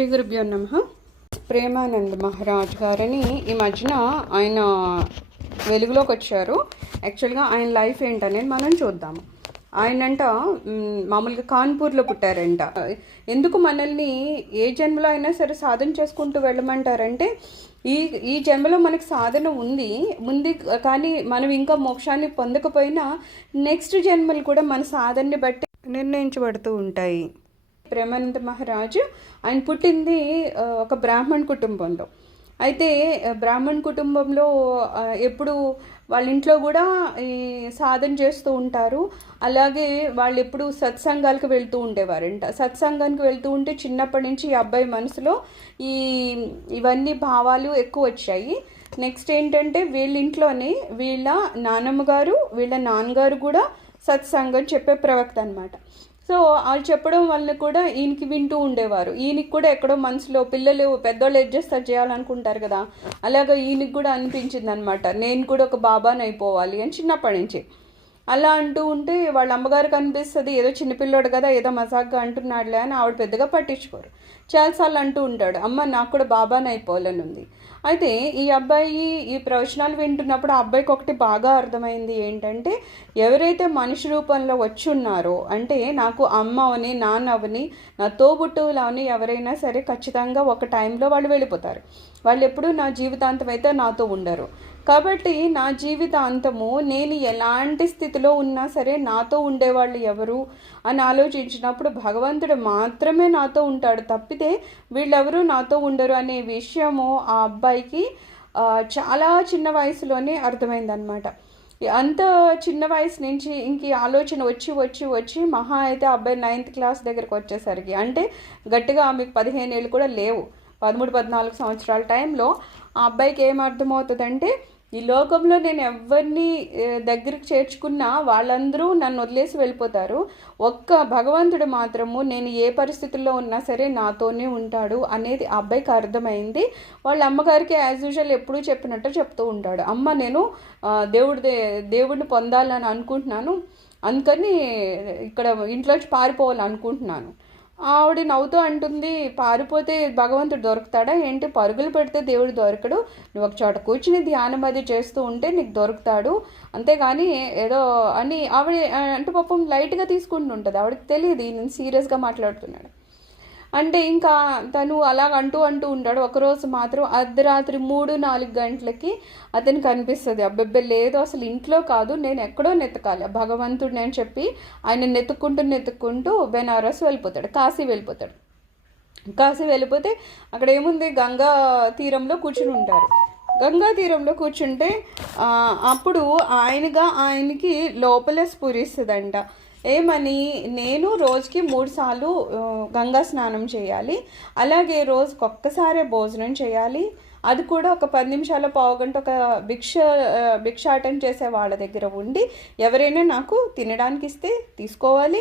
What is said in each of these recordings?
శ్రీ గురుభ్యో నమః. ప్రేమానంద్ మహారాజ్ గారని ఈ మధ్యన ఆయన వెలుగులోకి వచ్చారు. యాక్చువల్గా ఆయన లైఫ్ ఏంటనేది మనం చూద్దాము. ఆయనంట మామూలుగా కాన్పూర్లో పుట్టారంట. ఎందుకు మనల్ని ఏ జన్మలో అయినా సరే సాధన చేసుకుంటూ వెళ్ళమంటారంటే, ఈ జన్మలో మనకు సాధన ఉంది కానీ మనం ఇంకా మోక్షాన్ని పొందకపోయినా నెక్స్ట్ జన్మలు కూడా మన సాధనని బట్టి నిర్ణయించబడుతూ ఉంటాయి. ప్రేమానంద మహారాజు ఆయన పుట్టింది ఒక బ్రాహ్మణ్ కుటుంబంలో. అయితే బ్రాహ్మణ్ కుటుంబంలో ఎప్పుడు వాళ్ళ ఇంట్లో కూడా ఈ సాధన చేస్తూ ఉంటారు. అలాగే వాళ్ళు ఎప్పుడు సత్సంగాలకు వెళ్తూ ఉండేవారంట. సత్సంగానికి వెళ్తూ ఉంటే చిన్నప్పటి నుంచి ఈ అబ్బాయి మనసులో ఇవన్నీ భావాలు ఎక్కువ వచ్చాయి. నెక్స్ట్ ఏంటంటే వీళ్ళ ఇంట్లోనే వీళ్ళ నాన్నమ్మ గారు వీళ్ళ నాన్నగారు కూడా సత్సంగం చెప్పే ప్రవక్త అనమాట. సో వాళ్ళు చెప్పడం వల్ల కూడా ఈయనకి వింటూ ఉండేవారు. ఈయనకి కూడా ఎక్కడో మనసులో పిల్లలు పెద్దోళ్ళు అడ్జస్ట్ చేయాలనుకుంటారు కదా, అలాగా ఈయనకి కూడా అనిపించింది అనమాట, నేను కూడా ఒక బాబాని అయిపోవాలి అని చిన్నప్పటి నుంచి. అలా అంటూ ఉంటే వాళ్ళ అమ్మగారికి అనిపిస్తుంది ఏదో చిన్నపిల్లోడు కదా, ఏదో మజాక్గా అంటున్నాడులే అని. ఆవిడ పెద్దగా పట్టించుకోరు. చాలాసార్లు అంటూ ఉంటాడు, అమ్మ నాకు కూడా బాబాని అయిపోవాలని ఉంది. అయితే ఈ అబ్బాయి ఈ ప్రవచనాలు వింటున్నప్పుడు ఆ అబ్బాయికి ఒకటి బాగా అర్థమైంది. ఏంటంటే ఎవరైతే మనిషి రూపంలో వచ్చి ఉన్నారో, అంటే నాకు అమ్మ అవని నాన్న అవని నా తోబుట్టువులు అవని ఎవరైనా సరే ఖచ్చితంగా ఒక టైంలో వాళ్ళు వెళ్ళిపోతారు. వాళ్ళు ఎప్పుడూ నా జీవితాంతం అయితే నాతో ఉండరు. కాబట్టి నా జీవితాంతము నేను ఎలాంటి స్థితిలో ఉన్నా సరే నాతో ఉండేవాళ్ళు ఎవరు అని ఆలోచించినప్పుడు భగవంతుడు మాత్రమే నాతో ఉంటాడు, తప్పితే వీళ్ళెవరూ నాతో ఉండరు అనే విషయము ఆ అబ్బాయికి చాలా చిన్న వయసులోనే అర్థమైందనమాట. అంత చిన్న వయసు నుంచి ఇంక ఆలోచన వచ్చి వచ్చి వచ్చి మహా అయితే అబ్బాయి 9th క్లాస్ దగ్గరకు వచ్చేసరికి, అంటే గట్టిగా మీకు 15 ఏళ్ళు కూడా లేవు, 13-14 సంవత్సరాల టైంలో ఆ అబ్బాయికి ఏం అర్థమవుతుందంటే, ఈ లోకంలో నేను ఎవరిని దగ్గరికి చేర్చుకున్నా వాళ్ళందరూ నన్ను వదిలేసి వెళ్ళిపోతారు, ఒక్క భగవంతుడు మాత్రము నేను ఏ పరిస్థితుల్లో ఉన్నా సరే నాతోనే ఉంటాడు అనేది ఆ అబ్బాయికి అర్థమైంది. వాళ్ళ అమ్మగారికి యాజ్ యూజువల్ ఎప్పుడూ చెప్పినట్టు చెప్తూ ఉంటాడు, అమ్మ నేను దేవుడిని పొందాలని అనుకుంటున్నాను, అందుకని ఇక్కడ ఇంట్లోంచి పారిపోవాలనుకుంటున్నాను. ఆవిడ నవ్వుతూ అంటుంది, పారిపోతే భగవంతుడు దొరుకుతాడా ఏంటి, పరుగులు పెడితే దేవుడు దొరకడు, నువ్వు ఒక చోట కూర్చుని ధ్యానం అది చేస్తూ ఉంటే నీకు దొరుకుతాడు, అంతేగాని ఏదో అని ఆవిడ అంటే పాపం లైట్గా తీసుకుంటుంటుంది. ఆవిడకి తెలియదు నేను సీరియస్గా మాట్లాడుతున్నాడు అంటే. ఇంకా తను అలాగ అంటూ ఉంటాడు. ఒకరోజు మాత్రం అర్ధరాత్రి 3-4 గంటలకి అతనికి అనిపిస్తుంది, అబ్బెబ్బే లేదు అసలు ఇంట్లో కాదు, నేను ఎక్కడో నెతకాలి భగవంతుడిని అని చెప్పి ఆయన నెతుక్కుంటూ బెనారస్ వెళ్ళిపోతాడు, కాశీ వెళ్ళిపోతాడు. కాశీ వెళ్ళిపోతే అక్కడ ఏముంది, గంగా తీరంలో కూర్చుని ఉంటారు. గంగా తీరంలో కూర్చుంటే అప్పుడు ఆయనకి లోపల స్ఫురిస్తుందంట, ఏమని, నేను రోజుకి 3 సార్లు గంగా స్నానం చేయాలి, అలాగే రోజుకి ఒక్కసారే భోజనం చేయాలి, అది కూడా ఒక 10 నిమిషాల పావుగంట ఒక భిక్షాటన చేసే వాళ్ళ దగ్గర ఉండి ఎవరైనా నాకు తినడానికి ఇస్తే తీసుకోవాలి,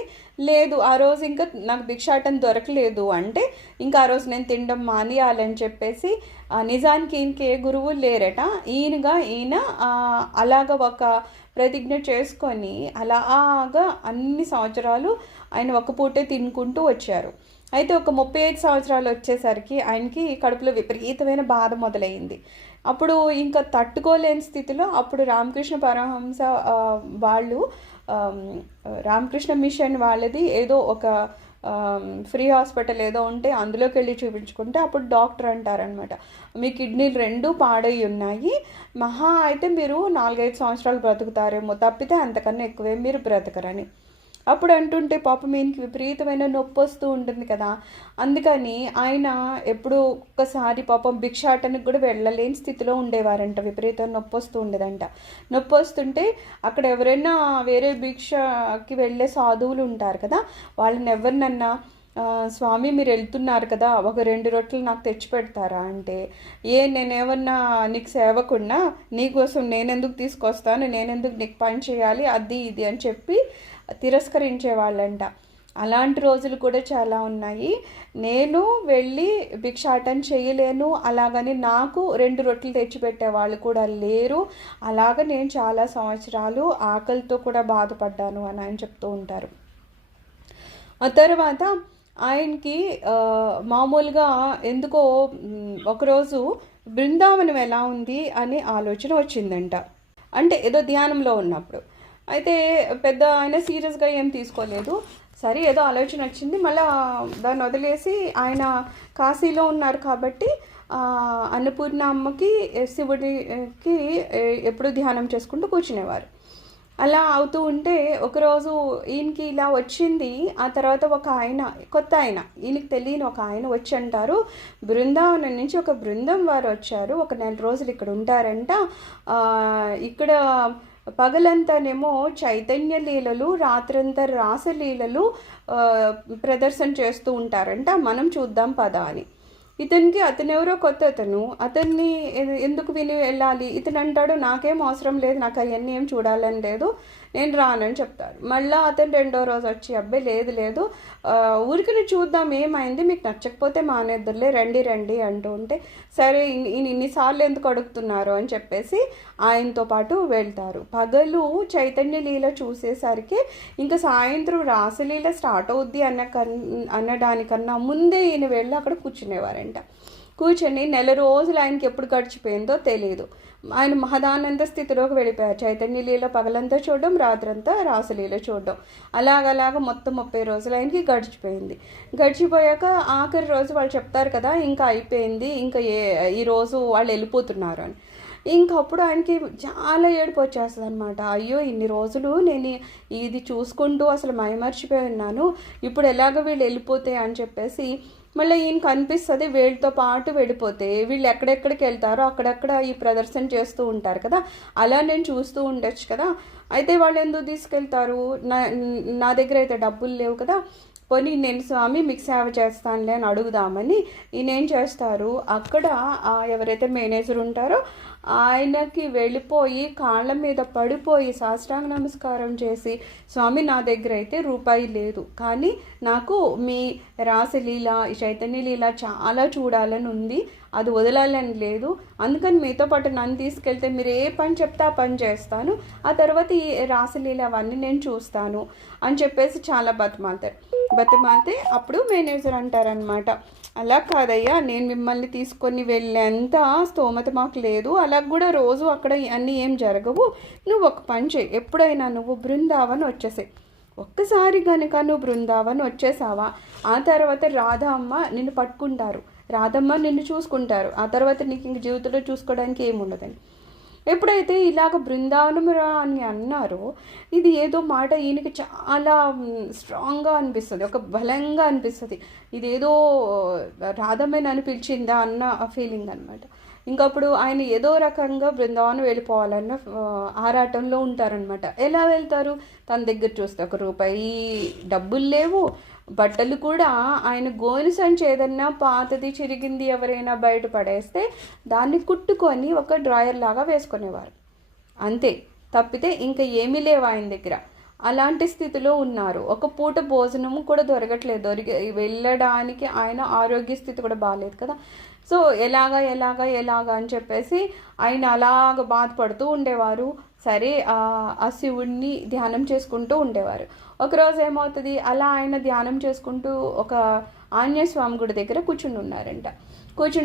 లేదు ఆ రోజు ఇంకా నాకు భిక్షాటన దొరకలేదు అంటే ఇంకా ఆ రోజు నేను తినడం మానేయాలని చెప్పేసి, నిజానికి ఈయనకి ఏ గురువు లేరట, ఈయన అలాగ ఒక ప్రతిజ్ఞ చేసుకొని అలాగా అన్ని సంవత్సరాలు ఆయన ఒక పూటే తినుకుంటూ వచ్చారు. అయితే ఒక 35 సంవత్సరాలు వచ్చేసరికి ఆయనకి కడుపులో విపరీతమైన బాధ మొదలైంది. అప్పుడు ఇంకా తట్టుకోలేని స్థితిలో అప్పుడు రామకృష్ణ పరమహంస వాళ్ళు రామకృష్ణ మిషన్ వాళ్ళది ఏదో ఒక ఫ్రీ హాస్పిటల్ ఏదో ఉంటే అందులోకి వెళ్ళి చూపించుకుంటే అప్పుడు డాక్టర్ అంటారనమాట, మీ కిడ్నీలు 2 పాడై ఉన్నాయి, మహా అయితే మీరు 4-5 సంవత్సరాలు బ్రతుకుతారేమో, తప్పితే అంతకన్నా ఎక్కువే మీరు బ్రతకరని. అప్పుడు అంటుంటే పాపం ఈయనకి విపరీతమైన నొప్పి వస్తూ ఉంటుంది కదా, అందుకని ఆయన ఎప్పుడు ఒక్కసారి పాపం భిక్షాటనకు కూడా వెళ్ళలేని స్థితిలో ఉండేవారంట, విపరీతంగా నొప్పి వస్తూ ఉండేదంట. నొప్పి వస్తుంటే అక్కడ ఎవరైనా వేరే భిక్షకి వెళ్ళే సాధువులు ఉంటారు కదా, వాళ్ళని ఎవరినన్నా, స్వామి మీరు వెళ్తున్నారు కదా ఒక 2 రొట్టెలు నాకు తెచ్చి పెడతారా అంటే, నేనేమన్నా నీకు సేవకున్నా, నీకోసం నేనెందుకు తీసుకొస్తాను, నేనెందుకు నీకు పని చేయాలి, అది ఇది అని చెప్పి తిరస్కరించే వాళ్ళంట. అలాంటి రోజులు కూడా చాలా ఉన్నాయి. నేను వెళ్ళి భిక్షాటన చేయలేను, అలాగని నాకు 2 రొట్టెలు తెచ్చిపెట్టే వాళ్ళు కూడా లేరు, అలాగ నేను చాలా సంవత్సరాలు ఆకలితో కూడా బాధపడ్డాను అని ఆయన చెప్తూ ఉంటారు. ఆ తర్వాత ఆయనకి మామూలుగా ఎందుకో ఒకరోజు బృందావనం ఎలా ఉంది అని ఆలోచన వచ్చిందంట. అంటే ఏదో ధ్యానంలో ఉన్నప్పుడు. అయితే పెద్ద ఆయన సీరియస్గా ఏం తీసుకోలేదు. సరే ఏదో ఆలోచన వచ్చింది, మళ్ళీ దాన్ని వదిలేసి ఆయన కాశీలో ఉన్నారు కాబట్టి అన్నపూర్ణ అమ్మకి శివుడికి ఎప్పుడు ధ్యానం చేసుకుంటూ కూర్చునేవారు. అలా అవుతూ ఉంటే ఒకరోజు ఈయనకి ఇలా వచ్చింది. ఆ తర్వాత ఒక ఆయన, కొత్త ఆయన, ఈయనకి తెలియని ఒక ఆయన వచ్చి అంటారు, బృందావనం నుంచి ఒక బృందం వారు వచ్చారు, ఒక 4 రోజులు ఇక్కడ ఉంటారంట. ఇక్కడ పగలంతానేమో చైతన్య లీలలు, రాత్రంతా రాసలీలలు ప్రదర్శన చేస్తూ ఉంటారంట, మనం చూద్దాం పదా అని. అతనెవరో కొత్త అతన్ని ఎందుకు విని వెళ్ళాలి. ఇతను అంటాడు, నాకేం అవసరం లేదు, నాకు అవన్నీ ఏం చూడాలని లేదు, నేను రానని చెప్తారు. మళ్ళీ అతను 2వ రోజు వచ్చి, అబ్బాయి లేదు ఊరికి చూద్దాం ఏమైంది, మీకు నచ్చకపోతే మానేద్దరులే, రండి అంటూ ఉంటే, సరే ఇన్నిసార్లు ఎందుకు అడుగుతున్నారు అని చెప్పేసి ఆయనతో పాటు వెళ్తారు. పగలు చైతన్య లీల చూసేసరికి ఇంకా సాయంత్రం రాసలీల స్టార్ట్ అవుద్ది అనడానికన్నా ముందే ఈయన వెళ్ళి అక్కడ కూర్చునేవారంట. కూర్చొని 1 రోజులు ఆయనకి ఎప్పుడు గడిచిపోయిందో తెలియదు. ఆయన మహదానంద స్థితిలోకి వెళ్ళిపోయారు. చైతన్య లీల పగలంతా చూడడం, రాత్రంతా రాసలీల చూడడం, అలాగ మొత్తం 30 రోజులు ఆయనకి గడిచిపోయింది. గడిచిపోయాక ఆఖరి రోజు వాళ్ళు చెప్తారు కదా, ఇంకా అయిపోయింది, ఇంకా ఈరోజు వాళ్ళు వెళ్ళిపోతున్నారు అని. ఇంకప్పుడు ఆయనకి చాలా ఏడుపు వచ్చేస్తుంది అనమాట. అయ్యో, ఇన్ని రోజులు నేను ఇది చూసుకుంటూ అసలు మైమర్చిపోయి ఉన్నాను, ఇప్పుడు ఎలాగ వీళ్ళు వెళ్ళిపోతే అని చెప్పేసి మళ్ళీ ఈయనకు అనిపిస్తుంది, వీళ్ళతో పాటు వెళ్ళిపోతే వీళ్ళు ఎక్కడెక్కడికి వెళ్తారో అక్కడక్కడ ఈ ప్రదర్శన చేస్తూ ఉంటారు కదా, అలా నేను చూస్తూ ఉండొచ్చు కదా. అయితే వాళ్ళు ఎందుకు తీసుకెళ్తారు, నా దగ్గర అయితే డబ్బులు లేవు కదా, పోనీ నేను స్వామి మీకు సేవ చేస్తానులే అని అడుగుదామని ఈయన ఏం చేస్తారు, అక్కడ ఎవరైతే మేనేజర్ ఉంటారో ఆయనకి వెళ్ళిపోయి కాళ్ళ మీద పడిపోయి సాష్టాంగ నమస్కారం చేసి, స్వామి నా దగ్గర అయితే రూపాయి లేదు, కానీ నాకు మీ రాసలీల, చైతన్య లీల చాలా చూడాలని ఉంది, అది వదలాలని లేదు, అందుకని మీతో పాటు నన్ను తీసుకెళ్తే మీరు ఏ పని చెప్తే ఆ పని చేస్తాను, ఆ తర్వాత ఈ రాసలీల అవన్నీ నేను చూస్తాను అని చెప్పేసి చాలా బతిమాలితే అప్పుడు మేనేజర్ అంటారనమాట, అలా కాదయ్యా, నేను మిమ్మల్ని తీసుకొని వెళ్ళేంత స్తోమత మాకు లేదు, అలా కూడా రోజు అక్కడ అన్నీ ఏం జరగవు, నువ్వు ఒక పని చేయి, ఎప్పుడైనా నువ్వు బృందావన్ వచ్చేసాయి, ఒక్కసారి కనుక నువ్వు బృందావన్ వచ్చేసావా, ఆ తర్వాత రాధమ్మ నిన్ను పట్టుకుంటారు, రాధమ్మ నిన్ను చూసుకుంటారు, ఆ తర్వాత నీకు ఇంక జీవితంలో చూసుకోవడానికి ఏముండదని. ఎప్పుడైతే ఇలాగ బృందావనమురా అని అన్నారో, ఇది ఏదో మాట ఈయనకి చాలా స్ట్రాంగ్గా అనిపిస్తుంది, ఒక బలంగా అనిపిస్తుంది, ఇదేదో రాధమ్మని అనిపించిందా అన్న ఫీలింగ్ అనమాట. ఇంకప్పుడు ఆయన ఏదో రకంగా బృందావనం వెళ్ళిపోవాలన్న ఆరాటంలో ఉంటారనమాట. ఎలా వెళ్తారు, తన దగ్గర చూస్తే 1 రూపాయి డబ్బులు లేవు, బట్టలు కూడా ఆయన గోని సంచి ఏదన్నా పాతది చిరిగింది ఎవరైనా బయట పడేస్తే దాన్ని కుట్టుకొని ఒక డ్రాయర్ లాగా వేసుకునేవారు, అంతే తప్పితే ఇంకా ఏమీ లేవు ఆయన దగ్గర. అలాంటి స్థితిలో ఉన్నారు. ఒక పూట భోజనము కూడా దొరకట్లేదు, వెళ్ళడానికి ఆయన ఆరోగ్య స్థితి కూడా బాగాలేదు కదా. సో ఎలాగా అని చెప్పేసి ఆయన అలాగ బాధపడుతూ ఉండేవారు. సరే ఆ శివుడిని ధ్యానం చేసుకుంటూ ఉండేవారు. ఒకరోజు ఏమవుతుంది, అలా ఆయన ధ్యానం చేసుకుంటూ ఒక ఆంజనేయ స్వామి గుడి దగ్గర కూర్చుని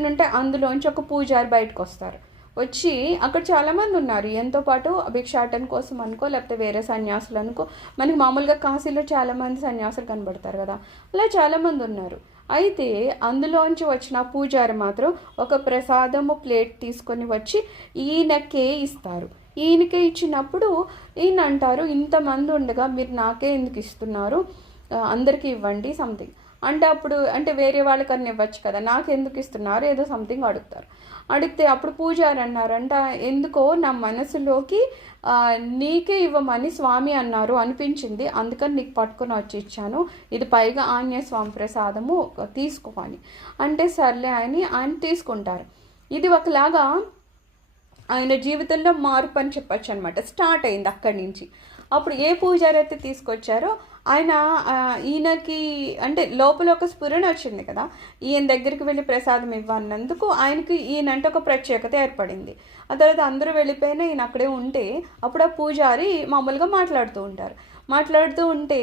ఉంటే అందులోంచి ఒక పూజారి బయటకు వస్తారు. వచ్చి అక్కడ చాలామంది ఉన్నారు, ఎంతో పాటు భిక్షాటన కోసం అనుకో, లేకపోతే వేరే సన్యాసులు అనుకో, మనకి మామూలుగా కాశీలో చాలామంది సన్యాసులు కనబడతారు కదా, అలా చాలామంది ఉన్నారు. అయితే అందులోంచి వచ్చిన పూజారి మాత్రం ఒక ప్రసాదము ప్లేట్ తీసుకొని వచ్చి ఈయనకే ఇస్తారు. ఈయనకే ఇచ్చినప్పుడు ఈయన అంటారు, ఇంతమంది ఉండగా మీరు నాకే ఎందుకు ఇస్తున్నారు, అందరికీ ఇవ్వండి సంథింగ్ అంటే వేరే వాళ్ళకన్నా ఇవ్వచ్చు కదా, నాకు ఎందుకు ఇస్తున్నారు, ఏదో సంథింగ్ అడిగితే అప్పుడు పూజారి అన్నారంట, ఎందుకో నా మనసులోకి నీకే ఇవ్వమని స్వామి అన్నారు అనిపించింది, అందుకని నీకు పట్టుకొని వచ్చి ఇచ్చాను, ఇది పైగా ఆంజనేయ స్వామి ప్రసాదము తీసుకోవాలి అంటే సర్లే అని ఆయన తీసుకుంటారు. ఇది ఒకలాగా ఆయన జీవితంలో మార్పు అని చెప్పచ్చు అనమాట. స్టార్ట్ అయింది అక్కడి నుంచి. అప్పుడు ఏ పూజారి అయితే తీసుకొచ్చారో ఆయన ఈయనకి అంటే లోపల ఒక స్ఫురణ వచ్చింది కదా, ఈయన దగ్గరికి వెళ్ళి ప్రసాదం ఇవ్వన్నందుకు ఆయనకి ఈయనంటే ఒక ప్రత్యేకత ఏర్పడింది. ఆ తర్వాత అందరూ వెళ్ళిపోయినా ఈయన అక్కడే ఉంటే అప్పుడు ఆ పూజారి మామూలుగా మాట్లాడుతూ ఉంటారు. మాట్లాడుతూ ఉంటే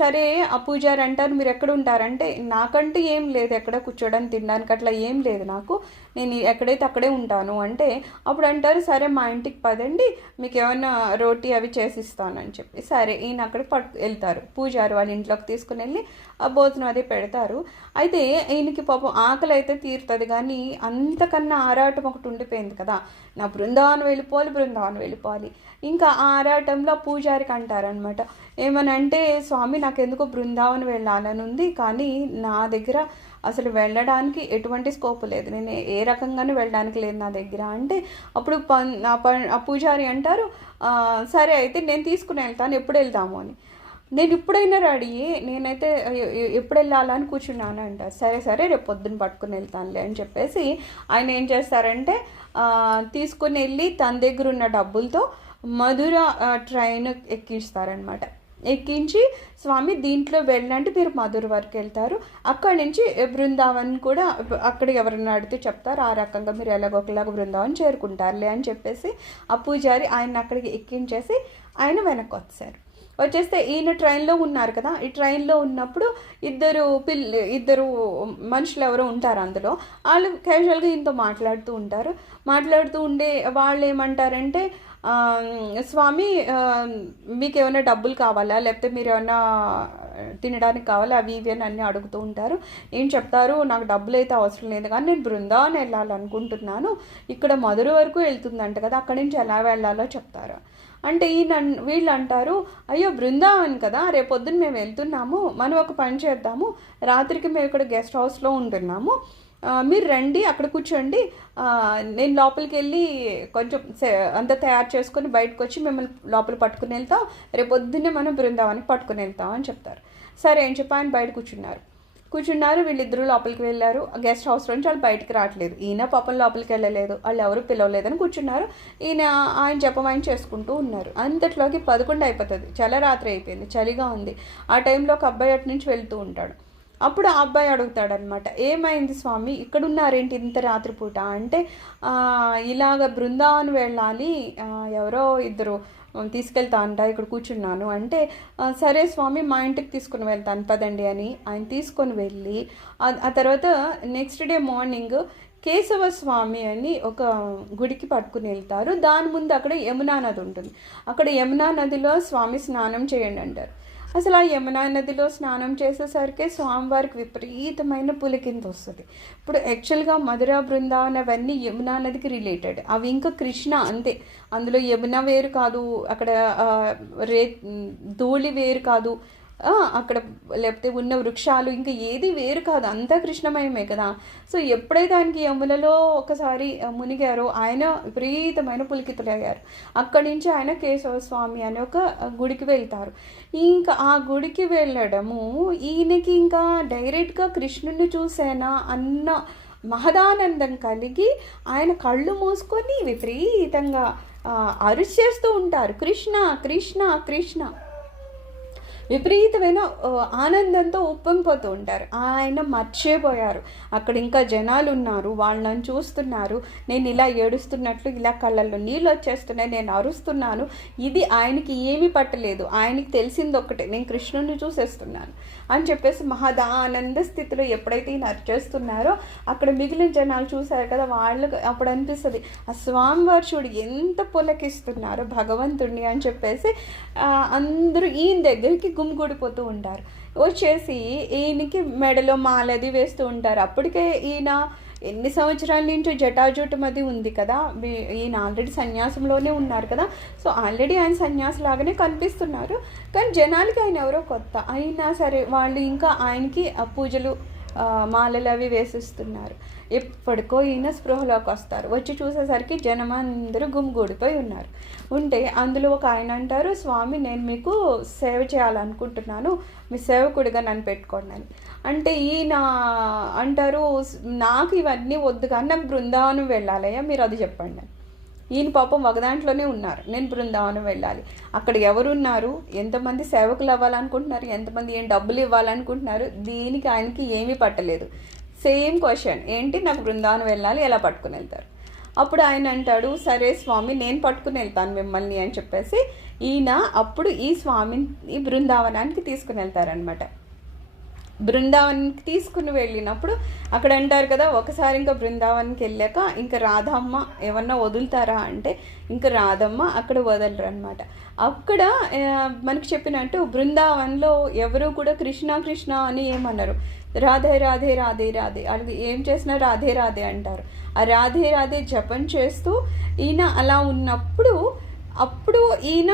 సరే ఆ పూజారి అంటారు మీరు ఎక్కడ ఉంటారంటే నాకంటూ ఏం లేదు, ఎక్కడ కూర్చోడానికి తినడానికి అట్లా ఏం లేదు నాకు, నేను ఎక్కడైతే అక్కడే ఉంటాను అంటే అప్పుడు అంటారు సరే మా ఇంటికి పదండి మీకు ఏమైనా రోటీ అవి చేసిస్తానని చెప్పి సరే ఈయన అక్కడికి వెళ్తారు. పూజారి వాళ్ళ ఇంట్లోకి తీసుకుని వెళ్ళి ఆ భోజనం అది పెడతారు. అయితే ఈయనకి పాపం ఆకలి అయితే తీరుతుంది, కానీ అంతకన్నా ఆరాటం ఒకటి ఉండిపోయింది కదా, నా బృందావనం వెళ్ళిపోవాలి. ఇంకా ఆ ఆరాటంలో పూజారికి అంటారనమాట, ఏమనంటే స్వామి నాకెందుకో బృందావనం వెళ్ళాలని ఉంది, కానీ నా దగ్గర అసలు వెళ్ళడానికి ఎటువంటి స్కోప్ లేదు, నేను ఏ రకంగానూ వెళ్ళడానికి లేదు నా దగ్గర అంటే అప్పుడు ఆ పూజారి అంటారు సరే అయితే నేను తీసుకుని వెళ్తాను, ఎప్పుడు వెళ్దాము అని. నేను ఇప్పుడైనా రెడీ, నేనైతే ఎప్పుడు వెళ్ళాలని కూర్చున్నాను అంటారు. సరే రేపు పొద్దున్న పట్టుకుని వెళ్తానులే అని చెప్పేసి ఆయన ఏం చేస్తారంటే తీసుకుని వెళ్ళి తన దగ్గర ఉన్న డబ్బులతో మధుర ట్రైన్ ఎక్కిస్తారనమాట. ఎక్కించి స్వామి దీంట్లో వెళ్ళంటే మీరు మధుర వరకు వెళ్తారు, అక్కడి నుంచి బృందావన్ కూడా అక్కడ ఎవరైనా అడిగితే చెప్తారు, ఆ రకంగా మీరు ఎలాగొకలాగా బృందావన్ చేరుకుంటారులే అని చెప్పేసి ఆ పూజారి ఆయన అక్కడికి ఎక్కించేసి ఆయన వెనక్కి వచ్చేస్తే ఈయన ట్రైన్లో ఉన్నారు కదా, ఈ ట్రైన్లో ఉన్నప్పుడు ఇద్దరు మనుషులు ఎవరో ఉంటారు అందులో, వాళ్ళు క్యాజువల్గా ఈయనతో మాట్లాడుతూ ఉండే వాళ్ళు ఏమంటారంటే స్వామి మీకు ఏమైనా డబ్బులు కావాలా, లేకపోతే మీరు ఏమైనా తినడానికి కావాలా, అవి ఇవి అని అన్నీ అడుగుతూ ఉంటారు. ఏం చెప్తారు, నాకు డబ్బులు అయితే అవసరం లేదు కానీ నేను బృందావన్ వెళ్ళాలనుకుంటున్నాను, ఇక్కడ మధుర వరకు వెళ్తుందంట కదా, అక్కడి నుంచి ఎలా వెళ్ళాలో చెప్తారు. అంటే వీళ్ళు అంటారు అయ్యో బృందావన్ కదా, రేపొద్దున మేము వెళ్తున్నాము, మనం ఒక పని చేద్దాము, రాత్రికి మేము ఇక్కడ గెస్ట్ హౌస్లో ఉంటున్నాము, మీరు రండి అక్కడ కూర్చోండి, నేను లోపలికి వెళ్ళి కొంచెం అంతా తయారు చేసుకొని బయటకు వచ్చి మిమ్మల్ని లోపల పట్టుకుని వెళ్తాం, రేపొద్దున్నే మనం బృందావనికి పట్టుకుని వెళ్తాం అని చెప్తారు. సరే అని చెప్పి ఆయన బయట కూర్చున్నారు. వీళ్ళిద్దరూ లోపలికి వెళ్ళారు. గెస్ట్ హౌస్ నుంచి వాళ్ళు బయటికి రావట్లేదు. ఈయన పాపం లోపలికి వెళ్ళలేదు, వాళ్ళు ఎవరు పిలవలేదని కూర్చున్నారు. ఆయన జపమాయన చేసుకుంటూ ఉన్నారు. అంతట్లోకి 11 అయిపోతుంది, చాలా రాత్రి అయిపోయింది, చలిగా ఉంది. ఆ టైంలో ఒక అబ్బాయి అటు నుంచి వెళ్తూ ఉంటాడు. అప్పుడు ఆ అబ్బాయి అడుగుతాడనమాట, ఏమైంది స్వామి ఇక్కడ ఉన్నారేంటి ఇంత రాత్రిపూట అంటే ఇలాగ బృందావన్ వెళ్ళాలి, ఎవరో ఇద్దరు తీసుకెళ్తా అంట, ఇక్కడ కూర్చున్నాను అంటే సరే స్వామి మా ఇంటికి తీసుకుని వెళ్తాను పదండి అని ఆయన తీసుకొని వెళ్ళి ఆ తర్వాత నెక్స్ట్ డే మార్నింగ్ కేశవ స్వామి అని ఒక గుడికి పట్టుకుని వెళ్తారు. దాని ముందు అక్కడ యమునా నది ఉంటుంది. అక్కడ యమునా నదిలో స్వామి స్నానం చేయండి అంటారు. అసలు ఆ యమునా నదిలో స్నానం చేసేసరికి స్వామివారికి విపరీతమైన పులికింత వస్తుంది. ఇప్పుడు యాక్చువల్గా మధుర బృందావన్ అవన్నీ యమునా నదికి రిలేటెడ్, అవి ఇంకా కృష్ణ అంతే, అందులో యమున వేరు కాదు, అక్కడ ధూళి వేరు కాదు, అక్కడ లేకపోతే ఉన్న వృక్షాలు ఇంకా ఏది వేరు కాదు, అంతా కృష్ణమయమే కదా. సో ఎప్పుడైతే ఆయనకి యములలో ఒకసారి మునిగారో ఆయన విపరీతమైన పులికితులయ్యారు. అక్కడి నుంచి ఆయన కేశవ స్వామి అనే ఒక గుడికి వెళ్తారు. ఇంకా ఆ గుడికి వెళ్ళడము ఈయనకి ఇంకా డైరెక్ట్గా కృష్ణుని చూసేనా అన్న మహదానందం కలిగి ఆయన కళ్ళు మూసుకొని విపరీతంగా అరుచేస్తూ ఉంటారు, కృష్ణ కృష్ణ కృష్ణ, విపరీతమైన ఆనందంతో ఉప్పొంగిపోతూ ఉంటారు. ఆయన మర్చిపోయారు అక్కడ ఇంకా జనాలు ఉన్నారు, వాళ్ళని చూస్తున్నారు, నేను ఇలా ఏడుస్తున్నట్లు ఇలా కళ్ళల్లో నీళ్ళు వచ్చేస్తున్నాయి, నేను అరుస్తున్నాను, ఇది ఆయనకి ఏమీ పట్టలేదు, ఆయనకి తెలిసింది ఒక్కటే, నేను కృష్ణుని చూసేస్తున్నాను అని చెప్పేసి మహదానంద స్థితిలో ఎప్పుడైతే ఈయన అర్చేస్తున్నారో అక్కడ మిగిలిన జనాలు చూశారు కదా, వాళ్ళకు అప్పుడు అనిపిస్తుంది ఆ స్వామివారు చూడు ఎంత పులకిస్తున్నారో భగవంతుడిని అని చెప్పేసి అందరూ ఈయన దగ్గరికి గుమిగూడిపోతూ ఉంటారు. వచ్చేసి ఈయనకి మెడలో మాలది వేస్తూ ఉంటారు. అప్పటికే ఈయన ఎన్ని సంవత్సరాల నుంచి జటాజుటం అది ఉంది కదా, ఈయన ఆల్రెడీ సన్యాసంలోనే ఉన్నారు కదా, సో ఆల్రెడీ ఆయన సన్యాసిలాగానే కనిపిస్తున్నారు. కానీ జనాలకి ఆయన ఎవరో కొత్త అయినా సరే వాళ్ళు ఇంకా ఆయనకి పూజలు మాలలు అవి వేసిస్తున్నారు. ఎప్పటికో ఈయన స్పృహలోకి వస్తారు. వచ్చి చూసేసరికి జనం అందరూ గుమిగూడిపోయి ఉంటే అందులో ఒక ఆయన అంటారు, స్వామి నేను మీకు సేవ చేయాలనుకుంటున్నాను, మీ సేవకుడిగా నన్ను పెట్టుకోండి అని అంటే ఈయన అంటారు, నాకు ఇవన్నీ వద్దు కానీ నాకు బృందావనం వెళ్ళాలయ్యా, మీరు అది చెప్పండి. ఈయన పాపం ఒక దాంట్లోనే ఉన్నారు, నేను బృందావనం వెళ్ళాలి, అక్కడ ఎవరున్నారు, ఎంతమంది సేవకులు అవ్వాలనుకుంటున్నారు, ఎంతమంది ఏం డబ్బులు ఇవ్వాలనుకుంటున్నారు, దీనికి ఆయనకి ఏమీ పట్టలేదు. సేమ్ క్వశ్చన్ ఏంటి, నాకు బృందావనం వెళ్ళాలి, ఎలా పట్టుకుని వెళ్తారు అప్పుడు ఆయన అంటాడు, సరే స్వామి నేను పట్టుకుని వెళ్తాను మిమ్మల్ని అని చెప్పేసి ఈయన అప్పుడు ఈ స్వామిని బృందావనానికి తీసుకుని వెళ్తారనమాట. బృందావన్కి తీసుకుని వెళ్ళినప్పుడు అక్కడ అంటారు కదా, ఒకసారి ఇంకా బృందావన్కి వెళ్ళాక ఇంకా రాధమ్మ ఏమన్నా వదులుతారా అంటే ఇంకా రాధమ్మ అక్కడ వదలరు అనమాట. అక్కడ మనకి చెప్పినట్టు బృందావన్లో ఎవరు కూడా కృష్ణ కృష్ణ అని ఏమన్నారు, రాధే రాధే రాధే రాధే, అది ఏం చేసినా రాధే రాధే అంటారు. ఆ రాధే రాధే జపం చేస్తూ ఈయన అలా ఉన్నప్పుడు అప్పుడు ఈయన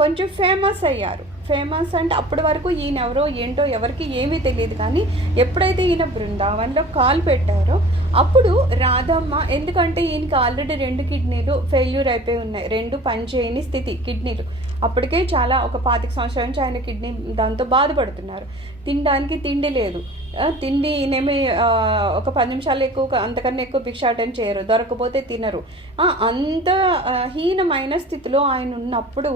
కొంచెం ఫేమస్ అయ్యారు. ఫేమస్ అంటే అప్పటి వరకు ఈయన ఎవరో ఏంటో ఎవరికి ఏమీ తెలియదు. కానీ ఎప్పుడైతే ఈయన బృందావన్లో కాలు పెట్టారో అప్పుడు రాధమ్మ, ఎందుకంటే ఈయనకి ఆల్రెడీ 2 కిడ్నీలు ఫెయిల్యూర్ అయిపోయి ఉన్నాయి, 2 పనిచేయని స్థితి కిడ్నీలు. అప్పటికే చాలా ఒక 25 సంవత్సరాల నుంచి ఆయన కిడ్నీ దాంతో బాధపడుతున్నారు. తినడానికి తిండి లేదు. తిండి ఈయనేమి ఒక 10 నిమిషాలు ఎక్కువ అంతకన్నా ఎక్కువ భిక్షాటన చేయరు, దొరకపోతే తినరు. అంత హీనమైన స్థితిలో ఆయన ఉన్నప్పుడు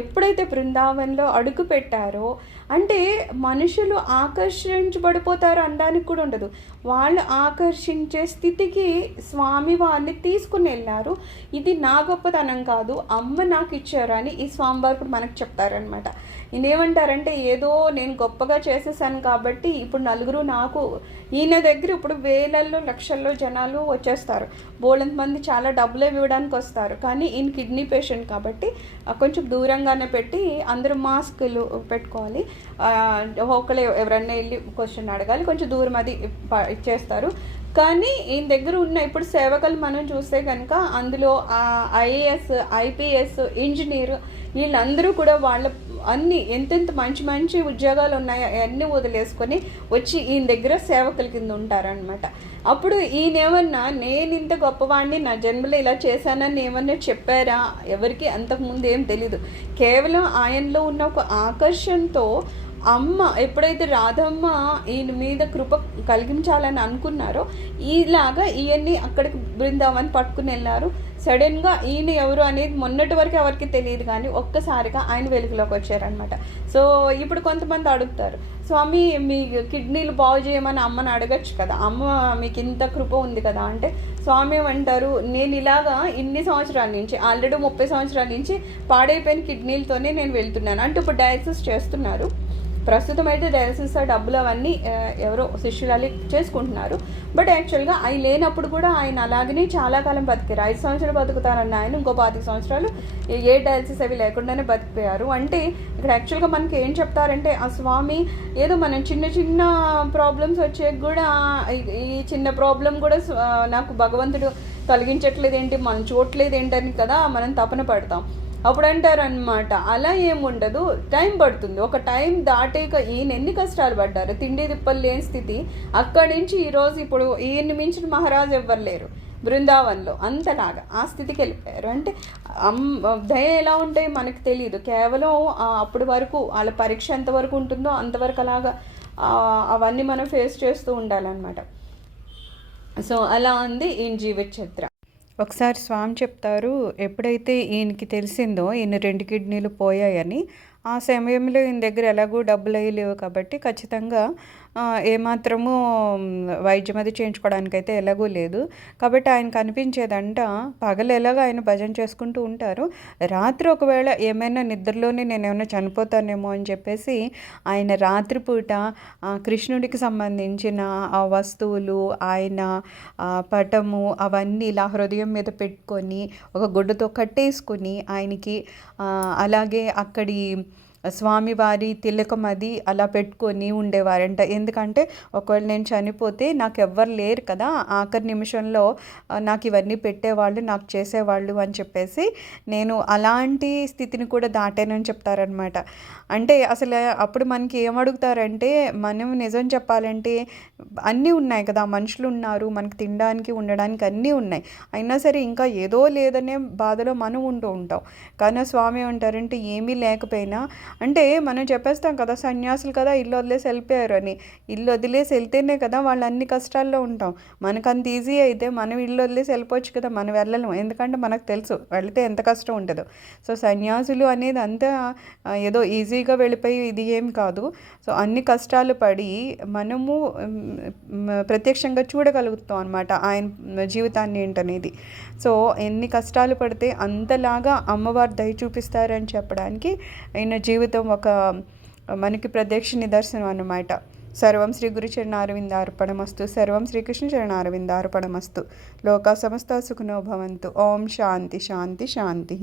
ఎప్పుడైతే బృందావన్లో అడుగు పెట్టారో అంటే మనుషులు ఆకర్షించబడిపోతారు అనడానికి కూడా ఉండదు, వాళ్ళు ఆకర్షించే స్థితికి స్వామి వారిని తీసుకుని వెళ్ళారు. ఇది నా గొప్పతనం కాదు, అమ్మ నాకు ఇచ్చారు అని ఈ స్వామివారు కూడా మనకు చెప్తారనమాట. ఈయనేమంటారంటే ఏదో నేను గొప్పగా చేసేసాను కాబట్టి ఇప్పుడు నలుగురు నాకు, ఈయన దగ్గర ఇప్పుడు వేలల్లో లక్షల్లో జనాలు వచ్చేస్తారు, బోలంత మంది చాలా డబ్బులు ఇవ్వడానికి వస్తారు. కానీ ఈయన కిడ్నీ పేషెంట్ కాబట్టి కొంచెం దూరంగానే పెట్టి అందరూ మాస్కులు పెట్టుకోవాలి, ఒకళ్ళు ఎవరన్నా వెళ్ళి క్వశ్చన్ అడగాలి, కొంచెం దూరం అది ఇచ్చేస్తారు. కానీ ఈయన దగ్గర ఉన్న ఇప్పుడు సేవకులు మనం చూస్తే కనుక అందులో ఐఏఎస్ ఐపీఎస్ ఇంజనీర్ వీళ్ళందరూ కూడా వాళ్ళ అన్నీ ఎంతెంత మంచి మంచి ఉద్యోగాలు ఉన్నాయో అవన్నీ వదిలేసుకొని వచ్చి ఈయన దగ్గర సేవకుల కింద ఉంటారనమాట. అప్పుడు ఈయనేమన్నా నేను ఇంత గొప్పవాడిని నా జన్మలో ఇలా చేశానని ఏమన్నా చెప్పారా, ఎవరికి అంతకుముందు ఏం తెలీదు. కేవలం ఆయనలో ఉన్న ఒక ఆకర్షణతో అమ్మ ఎప్పుడైతే రాధమ్మ ఈయన మీద కృప కలిగించాలని అనుకున్నారో ఇలాగా ఈయన్ని అక్కడికి బృందావన్ పట్టుకుని వెళ్ళారు. సడన్గా ఈయన ఎవరు అనేది మొన్నటి వరకు ఎవరికి తెలియదు, కానీ ఒక్కసారిగా ఆయన వెలుగులోకి వచ్చారనమాట. సో ఇప్పుడు కొంతమంది అడుగుతారు, స్వామి మీ కిడ్నీలు బాగు చేయమని అమ్మని అడగచ్చు కదా, అమ్మ మీకు ఇంత కృప ఉంది కదా అంటే స్వామి అంటారు, నేను ఇలాగా ఇన్ని సంవత్సరాల నుంచి ఆల్రెడీ 30 సంవత్సరాల నుంచి పాడైపోయిన కిడ్నీలతోనే నేను వెళ్తున్నాను అంటే ఇప్పుడు డయాలసిస్ చేస్తున్నారు. ప్రస్తుతం అయితే డయాలసిస్ డబ్బులు అవన్నీ ఎవరో శిష్యులు చేసుకుంటున్నారు. బట్ యాక్చువల్గా అవి లేనప్పుడు కూడా ఆయన అలాగనే చాలా కాలం బతికారు. 5 సంవత్సరాలు బతుకుతారన్న ఆయన ఇంకో 25 సంవత్సరాలు ఏ డయాలసిస్ అవి లేకుండానే బతికిపోయారు. అంటే ఇక్కడ యాక్చువల్గా మనకి ఏం చెప్తారంటే ఆ స్వామి ఏదో మనం చిన్న చిన్న ప్రాబ్లమ్స్ వచ్చే కూడా ఈ చిన్న ప్రాబ్లం కూడా నాకు భగవంతుడు కలిగించట్లేదు ఏంటి, మనం చూడట్లేదు ఏంటని కదా మనం తపన పడతాం. అప్పుడు అంటారనమాట, అలా ఏముండదు, టైం పడుతుంది. ఒక టైం దాటాక ఈయన ఎన్ని కష్టాలు పడ్డారు, తిండి తిప్పలు లేని స్థితి. అక్కడి నుంచి ఈరోజు ఇప్పుడు ఈయన్ని మించిన మహారాజు ఎవ్వరు లేరు బృందావన్లో, అంతలాగా ఆ స్థితికి వెళ్ళిపోయారు. అంటే దయ ఎలా ఉంటాయి మనకు తెలియదు, కేవలం అప్పటి వరకు వాళ్ళ పరీక్ష ఎంతవరకు ఉంటుందో అంతవరకు అలాగా అవన్నీ మనం ఫేస్ చేస్తూ ఉండాలన్నమాట. సో అలా ఉంది ఈయన జీవిత చరిత్ర. ఒకసారి స్వామి చెప్తారు, ఎప్పుడైతే ఈయనకి తెలిసిందో ఈయన 2 కిడ్నీలు పోయాయని, ఆ సమయంలో ఈయన దగ్గర ఎలాగో డబ్బులు అయ్యి లేవు కాబట్టి ఖచ్చితంగా ఏమాత్రము వైద్యం అది చేయించుకోవడానికైతే ఎలాగూ లేదు. కాబట్టి ఆయనకు అనిపించేదంట, పగలు ఎలాగో ఆయన భజన చేసుకుంటూ ఉంటారు, రాత్రి ఒకవేళ ఏమైనా నిద్రలోనే నేను ఏమైనా చనిపోతానేమో అని చెప్పేసి ఆయన రాత్రిపూట కృష్ణుడికి సంబంధించిన ఆ వస్తువులు, ఆయన పటము అవన్నీ ఇలా హృదయం మీద పెట్టుకొని ఒక గుడ్డతో కట్టేసుకొని ఆయనకి అలాగే అక్కడి స్వామివారి తిలకం అది అలా పెట్టుకొని ఉండేవారంట. ఎందుకంటే ఒకవేళ నేను చనిపోతే నాకు ఎవ్వరు లేరు కదా, ఆఖరి నిమిషంలో నాకు ఇవన్నీ పెట్టేవాళ్ళు, నాకు చేసేవాళ్ళు అని చెప్పేసి నేను అలాంటి స్థితిని కూడా దాటానని చెప్తారనమాట. అంటే అసలు అప్పుడు మనకి ఏమడుగుతారంటే, మనం నిజం చెప్పాలంటే అన్నీ ఉన్నాయి కదా, మనుషులు ఉన్నారు, మనకి తినడానికి ఉండడానికి అన్నీ ఉన్నాయి, అయినా సరే ఇంకా ఏదో లేదనే బాధలో మనం ఉంటూ ఉంటాం. కానీ స్వామి ఏమంటారంటే ఏమీ లేకపోయినా అంటే మనం చెప్పేస్తాం కదా, సన్యాసులు కదా ఇల్లు వదిలేసి వెళ్ళిపోయారు అని. ఇల్లు వదిలేసి వెళ్తేనే కదా వాళ్ళు అన్ని కష్టాల్లో ఉంటాం. మనకు అంత ఈజీ అయితే మనం ఇల్లు వదిలేసి వెళ్ళిపోవచ్చు కదా, మనం వెళ్ళలేము. ఎందుకంటే మనకు తెలుసు వెళితే ఎంత కష్టం ఉంటుందో. సో సన్యాసులు అనేది అంతా ఏదో ఈజీగా వెళ్ళిపోయి ఇది ఏం కాదు. సో అన్ని కష్టాలు పడి మనము ప్రత్యక్షంగా చూడగలుగుతాం అనమాట ఆయన జీవితాన్ని ఏంటనేది. సో ఎన్ని కష్టాలు పడితే అంతలాగా అమ్మవారు దయ చూపిస్తారని చెప్పడానికి ఆయన జీవితం ఒక మనకి ప్రత్యక్ష నిదర్శనం అన్నమాట. సర్వం శ్రీ గురు చరణారవిందార్పణమస్తు. సర్వం శ్రీకృష్ణ చరణారవిందార్పణమస్తు. లోకా సమస్త సుఖినో భవంతు. ఓం శాంతి శాంతి శాంతి.